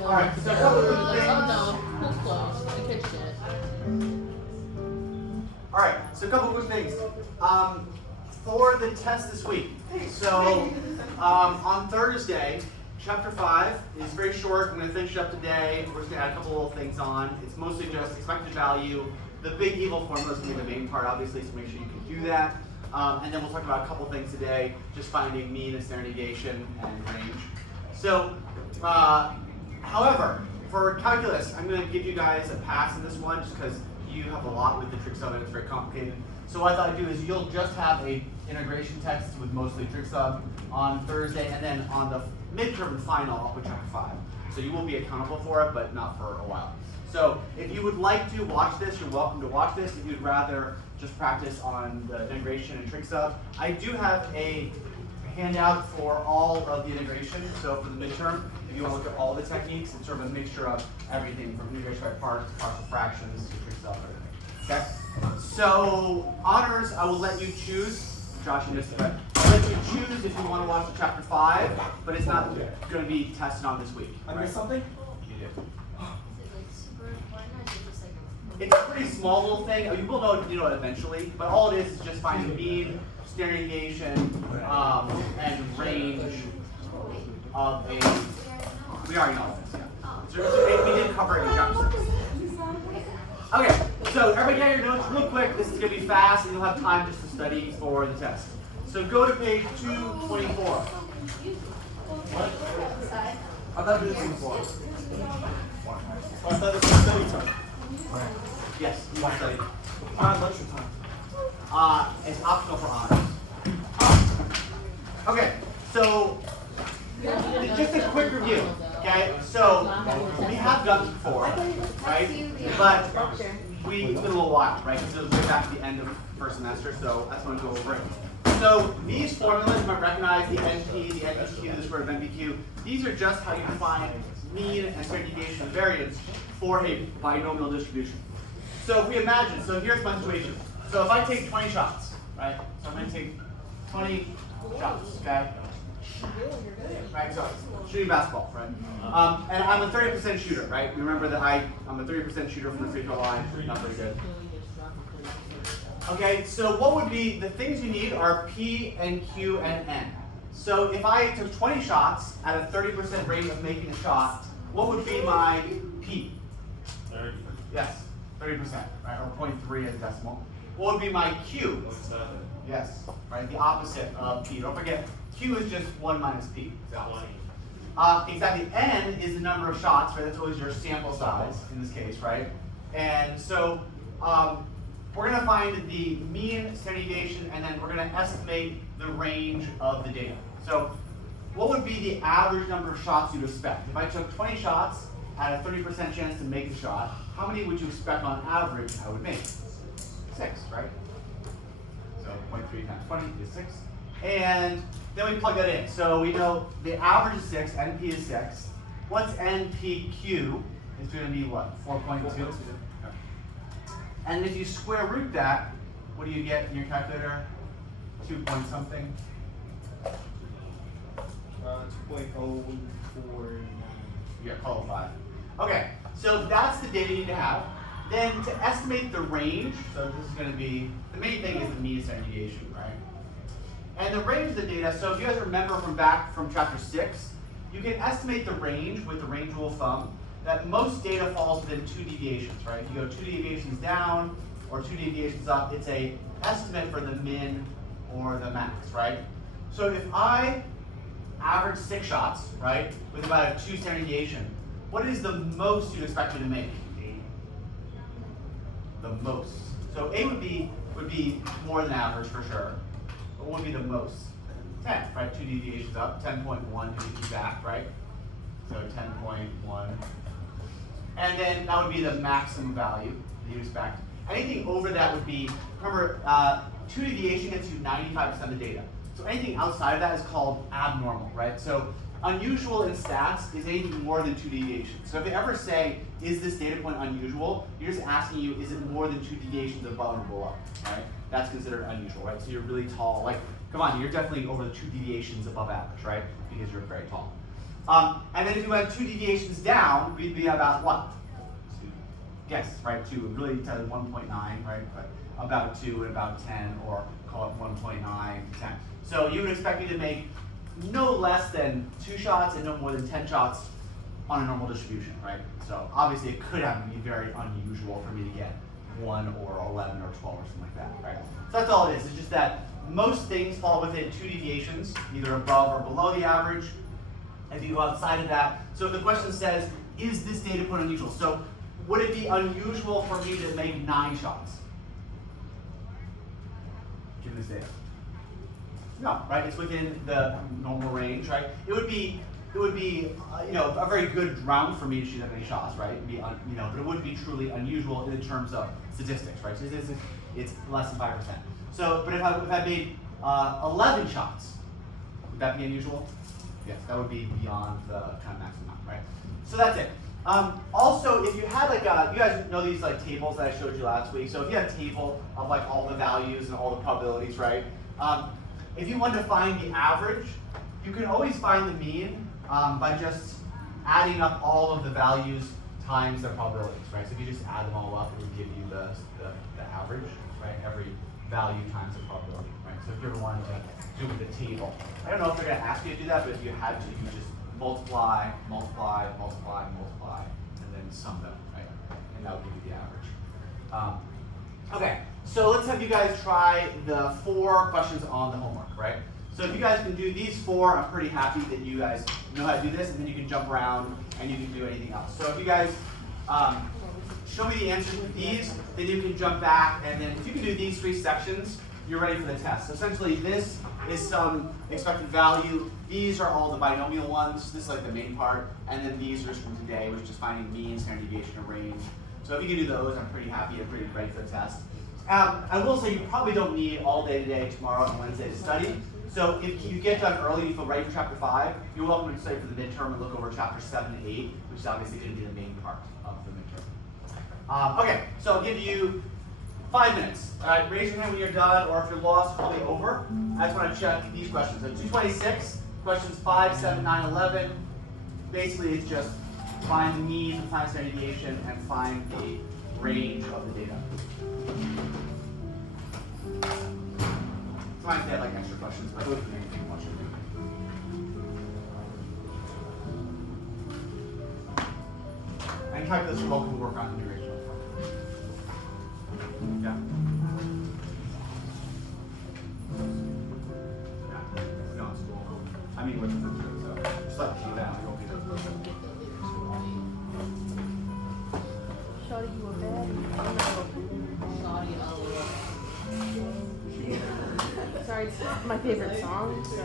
Alright, so a couple of things. Pool's closed. I pitched it. Alright, so a couple quick things. For the test this week, so on Thursday, chapter 5 is very short. I'm going to finish it up today. We're just going to add a couple little things on. It's mostly just expected value. The big evil formula is going to be the main part, obviously, so make sure you can do that. And then we'll talk about a couple things today, just finding mean and standard deviation and range. So, however, for calculus, I'm going to give you guys a pass in this one just because you have a lot with the trig sub and it's very complicated. So what I thought I'd do is you'll just have a integration text with mostly trig sub on Thursday, and then on the midterm and final, I'll put chapter 5. So you will be accountable for it, but not for a while. So if you would like to watch this, you're welcome to watch this. If you'd rather just practice on the integration and trig sub, I do have a handout for all of the integration. So for the midterm, if you want to look at all the techniques, it's sort of a mixture of everything from integration by parts, partial fractions, to trig sub, everything. Okay? So honors, I will let you choose. Josh, you missed it, but I'll let you choose if you want to watch the chapter 5, but it's not going to be tested on this week. I missed something? You did. Is it like super important or is it just like a... It's a pretty small little thing. You will know it eventually, but all it is just finding mean, standard deviation, and range of a. We already know this, yeah. So we did cover it in chapter 6. Okay, so everybody get your notes real quick. This is going to be fast, and you'll have time just to study for the test. So go to page 224. What? I thought it was 24. Oh, I thought it was study time. Yes, you want to study. Lecture time. It's optional for honors. Okay, so just a quick review. Okay, so we have done this before, right? But it's been a little while, right? Because it was way back at the end of the first semester, so that's when we go over it. So these formulas, you might recognize the NP, the NPQ, the square root of NPQ. These are just how you find mean and standard deviation and variance for a binomial distribution. So if we imagine, so here's my situation. So if I take 20 shots, right? So I'm going to take 20 shots, okay? Right, so shooting basketball, right? And I'm a 30% shooter, right? Remember that I'm a 30% shooter from the free throw line. Not very good. Okay, so what would be the things you need are P and Q and N. So if I took 20 shots at a 30% rate of making a shot, what would be my P? 30. Yes, 30%, right? Or 0.3 as decimal. What would be my Q? 0.7. Yes, right? The opposite of P. Don't forget, Q is just 1 minus P. Exactly. N is the number of shots, right? That's always your sample size in this case, right? And so we're going to find the mean, standard deviation, and then we're going to estimate the range of the data. So what would be the average number of shots you'd expect? If I took 20 shots at a 30% chance to make the shot, how many would you expect on average I would make? 6, right? So 0.3 times 20 is 6. And then we plug that in. So we know the average is 6, NP is 6. What's NPQ? It's going to be what? 4.2? Okay. And if you square root that, what do you get in your calculator? 2 point something? 2.049. You got qualified. Okay, so that's the data you need to have. Then to estimate the range, so this is going to be, the main thing is the mean standard deviation, right? And the range of the data, so if you guys remember from back from chapter 6, you can estimate the range with the range rule of thumb that most data falls within 2 deviations, right? If you go 2 deviations down or 2 deviations up, it's a estimate for the min or the max, right? So if I average 6 shots, right, with about a 2 standard deviation, what is the most you'd expect me to make? 8. The most. So 8 would be more than average for sure. But what would be the most? 10, right? 2 deviations up, 10.1 to be exact, right? So 10.1. And then that would be the maximum value that you expect. Anything over that would be, remember, 2 deviation gets you 95% of the data. So anything outside of that is called abnormal, right? So unusual in stats is anything more than 2 deviations. So if they ever say, is this data point unusual, you're just asking you, is it more than 2 deviations above or below, right? That's considered unusual, right? So you're really tall, like, come on, you're definitely over the 2 deviations above average, right? Because you're very tall. And then if you went 2 deviations down, we'd be about what? Yes, right, 2, really to 1.9, right? But about 2 and about 10, or call it 1.9 to 10. So you would expect me to make no less than 2 shots and no more than 10 shots on a normal distribution, right? So obviously it could have to be very unusual for me to get 1 or 11 or 12 or something like that, right? So that's all it is. It's just that most things fall within 2 deviations, either above or below the average. If you go outside of that, so if the question says, is this data point unusual? So would it be unusual for me to make 9 shots given this data? No, right? It's within the normal range, right? It would be you know, a very good round for me to shoot that many shots, right? It'd be you know, but it wouldn't be truly unusual in terms of statistics, right? Statistics, it's less than 5%. So, but if I made 11 shots, would that be unusual? Yes, that would be beyond the kind of maximum amount, right? So that's it. Also, if you had like you guys know these like tables that I showed you last week. So if you had a table of like all the values and all the probabilities, right? If you wanted to find the average, you can always find the mean by just adding up all of the values times their probabilities, right? So if you just add them all up, it would give you the average, right? Every value times the probability, right? So if you ever wanted to do it with a table, I don't know if they're going to ask you to do that, but if you had to, you just multiply, multiply, multiply, multiply, and then sum them, right? And that would give you the average. Okay, so let's have you guys try the 4 questions on the homework, right? So if you guys can do these 4, I'm pretty happy that you guys know how to do this, and then you can jump around and you can do anything else. So if you guys show me the answers to these, then you can jump back, and then if you can do these 3 sections, you're ready for the test. So essentially this is some expected value. These are all the binomial ones. This is like the main part. And then these are just from today, which is just finding mean, standard deviation, and range. So if you can do those, I'm pretty happy and pretty ready for the test. I will say you probably don't need all day today, tomorrow, and Wednesday to study. So if you get done early and you feel ready for chapter 5, you're welcome to study for the midterm and look over chapter 7 and 8, which is obviously going to be the main part of the midterm. Okay, so I'll give you 5 minutes. All right, raise your hand when you're done, or if you're lost, call me over. I just want to check these questions. So 226, questions 5, 7, 9, 11. Basically, it's just find the mean, find standard deviation, and find the range of the data. Sometimes they have like extra questions, but those are the main thing I want you to do. And calculus for local work on integration. Yeah. Yeah. No, it's cool. I mean, with the first year, so just let you down. You won't be there. Shawty, you were bad. Shawty, oh. Sorry, it's my favorite song. So